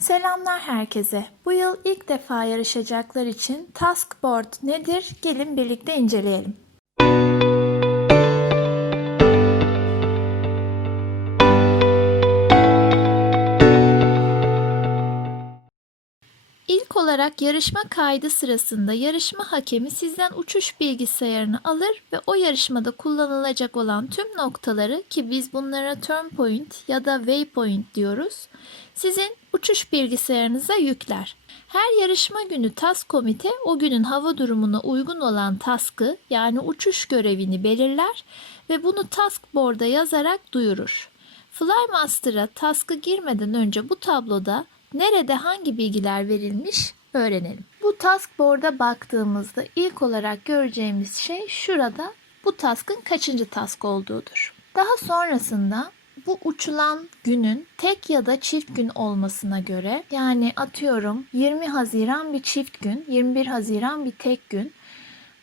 Selamlar herkese. Bu yıl ilk defa yarışacaklar için Taskboard nedir? Gelin birlikte inceleyelim. Olarak yarışma kaydı sırasında yarışma hakemi sizden uçuş bilgisayarını alır ve o yarışmada kullanılacak olan tüm noktaları ki biz bunlara turn point ya da waypoint diyoruz, sizin uçuş bilgisayarınıza yükler. Her yarışma günü task komite o günün hava durumuna uygun olan task'ı yani uçuş görevini belirler ve bunu task board'a yazarak duyurur. Flymaster'a task'ı girmeden önce bu tabloda nerede hangi bilgiler verilmiş öğrenelim. Bu task board'a baktığımızda ilk olarak göreceğimiz şey şurada bu task'ın kaçıncı task olduğudur. Daha sonrasında bu uçulan günün tek ya da çift gün olmasına göre yani atıyorum 20 Haziran bir çift gün, 21 Haziran bir tek gün.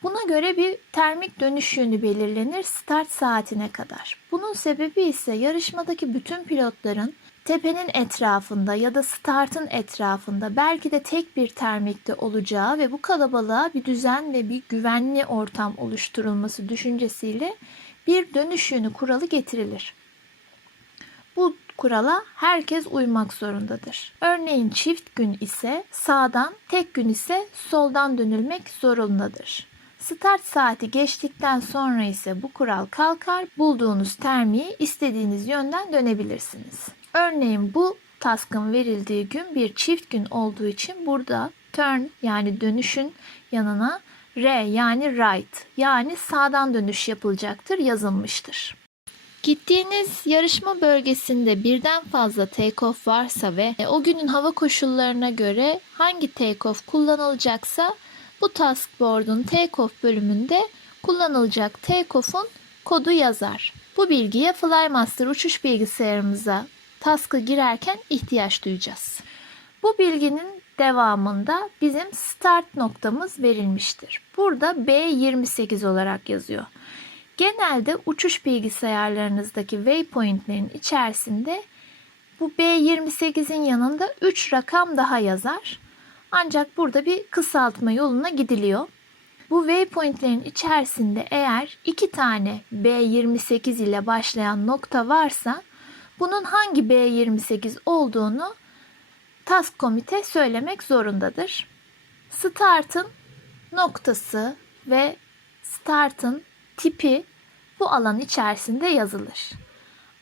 Buna göre bir termik dönüş yönü belirlenir start saatine kadar. Bunun sebebi ise yarışmadaki bütün pilotların tepenin etrafında ya da startın etrafında belki de tek bir termikte olacağı ve bu kalabalığa bir düzen ve bir güvenli ortam oluşturulması düşüncesiyle bir dönüş yönü kuralı getirilir. Bu kurala herkes uymak zorundadır. Örneğin çift gün ise sağdan, tek gün ise soldan dönülmek zorundadır. Start saati geçtikten sonra ise bu kural kalkar. Bulduğunuz termiği istediğiniz yönden dönebilirsiniz. Örneğin bu task'ın verildiği gün bir çift gün olduğu için burada turn yani dönüşün yanına R yani right yani sağdan dönüş yapılacaktır yazılmıştır. Gittiğiniz yarışma bölgesinde birden fazla take-off varsa ve o günün hava koşullarına göre hangi take-off kullanılacaksa bu task board'un take-off bölümünde kullanılacak take-off'un kodu yazar. Bu bilgiye Flymaster uçuş bilgisayarımıza task'ı girerken ihtiyaç duyacağız. Bu bilginin devamında bizim start noktamız verilmiştir. Burada B28 olarak yazıyor. Genelde uçuş bilgisayarlarınızdaki waypointlerin içerisinde bu B28'in yanında 3 rakam daha yazar. Ancak burada bir kısaltma yoluna gidiliyor. Bu waypointlerin içerisinde eğer iki tane B28 ile başlayan nokta varsa bunun hangi B28 olduğunu task komite söylemek zorundadır. Start'ın noktası ve start'ın tipi bu alan içerisinde yazılır.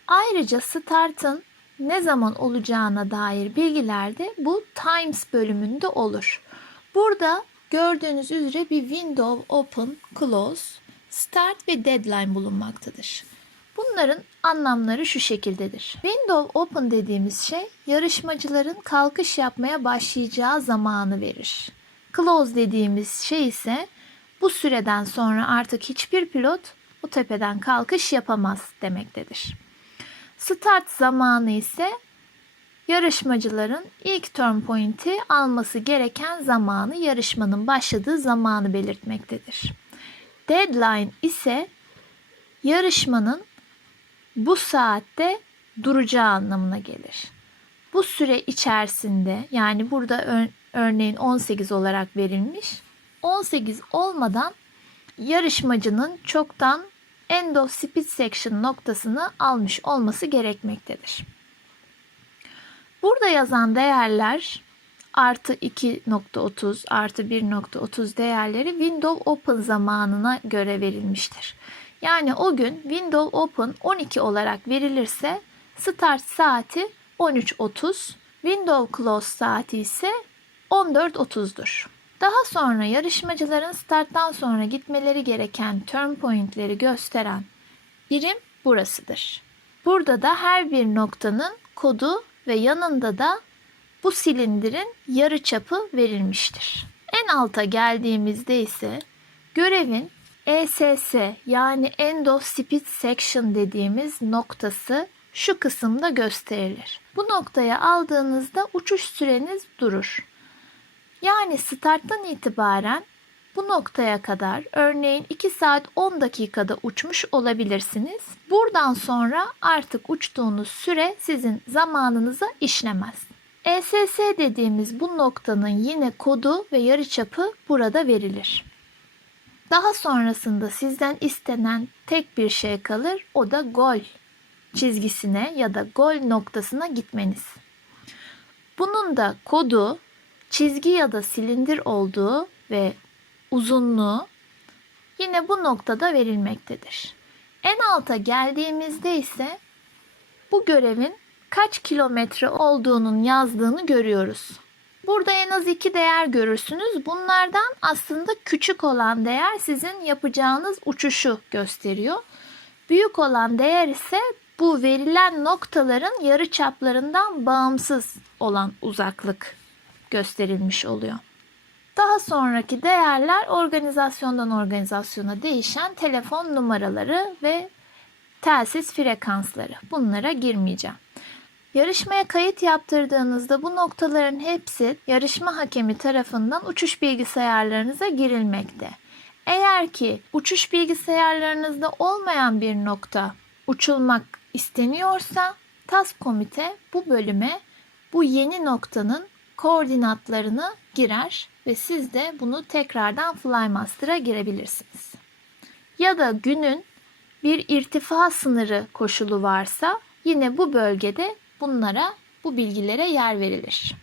Ayrıca start'ın ne zaman olacağına dair bilgiler de bu times bölümünde olur. Burada gördüğünüz üzere bir window open, close, start ve deadline bulunmaktadır. Bunların anlamları şu şekildedir. Window open dediğimiz şey yarışmacıların kalkış yapmaya başlayacağı zamanı verir. Close dediğimiz şey ise bu süreden sonra artık hiçbir pilot o tepeden kalkış yapamaz demektedir. Start zamanı ise yarışmacıların ilk turn point'i alması gereken zamanı yarışmanın başladığı zamanı belirtmektedir. Deadline ise yarışmanın bu saatte duracağı anlamına gelir. Bu süre içerisinde yani burada örneğin 18 olarak verilmiş. 18 olmadan yarışmacının çoktan end of speed section noktasını almış olması gerekmektedir. Burada yazan değerler artı 2.30 artı 1.30 değerleri window open zamanına göre verilmiştir. Yani o gün window open 12 olarak verilirse start saati 13.30, window close saati ise 14.30'dur. Daha sonra yarışmacıların starttan sonra gitmeleri gereken turn pointleri gösteren birim burasıdır. Burada da her bir noktanın kodu ve yanında da bu silindirin yarı çapı verilmiştir. En alta geldiğimizde ise görevin ESS yani End of Speed Section dediğimiz noktası şu kısımda gösterilir. Bu noktaya aldığınızda uçuş süreniz durur. Yani starttan itibaren bu noktaya kadar örneğin 2 saat 10 dakikada uçmuş olabilirsiniz. Buradan sonra artık uçtuğunuz süre sizin zamanınıza işlemez. ESS dediğimiz bu noktanın yine kodu ve yarıçapı burada verilir. Daha sonrasında sizden istenen tek bir şey kalır. O da gol çizgisine ya da gol noktasına gitmeniz. Bunun da kodu çizgi ya da silindir olduğu ve uzunluğu yine bu noktada verilmektedir. En alta geldiğimizde ise bu görevin kaç kilometre olduğunun yazdığını görüyoruz. Burada en az iki değer görürsünüz. Bunlardan aslında küçük olan değer sizin yapacağınız uçuşu gösteriyor. Büyük olan değer ise bu verilen noktaların yarı çaplarından bağımsız olan uzaklık gösterilmiş oluyor. Daha sonraki değerler organizasyondan organizasyona değişen telefon numaraları ve telsiz frekansları. Bunlara girmeyeceğim. Yarışmaya kayıt yaptırdığınızda bu noktaların hepsi yarışma hakemi tarafından uçuş bilgisayarlarınıza girilmekte. Eğer ki uçuş bilgisayarlarınızda olmayan bir nokta uçulmak isteniyorsa TAS komite bu bölüme bu yeni noktanın koordinatlarını girer ve siz de bunu tekrardan Flymaster'a girebilirsiniz. Ya da günün bir irtifa sınırı koşulu varsa yine bu bölgede bunlara bu bilgilere yer verilir.